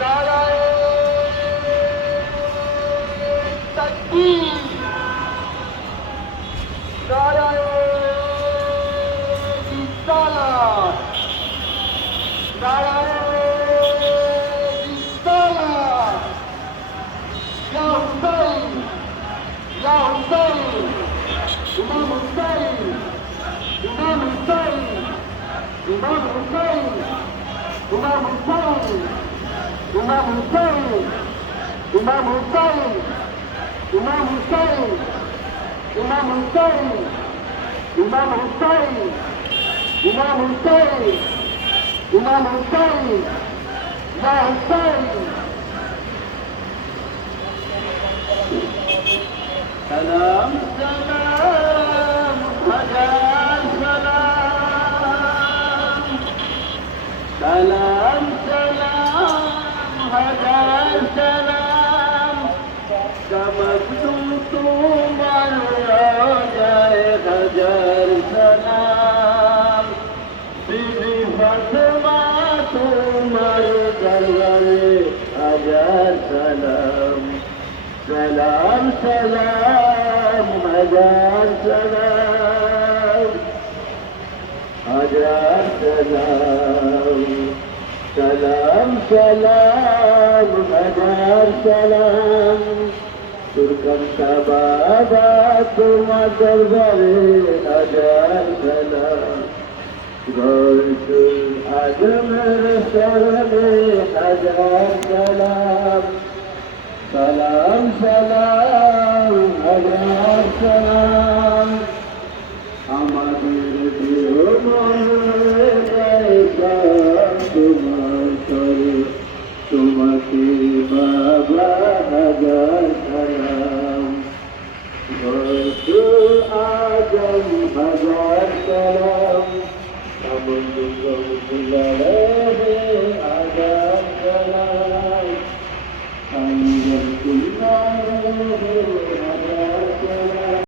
নারায়ে তাকবীর, নারায়ে রিসালাত, নারায়ে রিসালাত। ইয়া হুসাইন, ইয়া হুসাইন, ইমাম হুসাইন, ইমাম হুসাইন, ইমাম হুসাইন, ইমাম হুসাইন, ইমাম হুসাইন, ইমাম হুসাইন, ইমাম হুসাইন, ইমাম হুসাইন, ইমাম হুসাইন, ইমাম হুসাইন, ইমাম হুসাইন, ইয়া হুসাইন। সালাম সালাম হাজার সালাম, সালাম সালাম হাজার সালাম, তামান্নু তোমার রাজায় হাজার সালাম, বিবি ফাতেমা তোমার দরবারে হাজার সালাম। সালাম সালাম হাজার সালাম, হাজার সালাম, সালাম সালাম হাজার সালাম। তুরকান্তা বাবা তোমার দরবারে হাজার সালাম, গৌসুল আজমের শরণে হাজার সালাম। সালাম সালাম হাজার সালাম, আমাদের প্রিয় মনের জায়গা তোমার তরে, তোমাকে বাবা হাজার সালাম। গৌসুল আজম হাজার সালাম, আমন্ত্রণ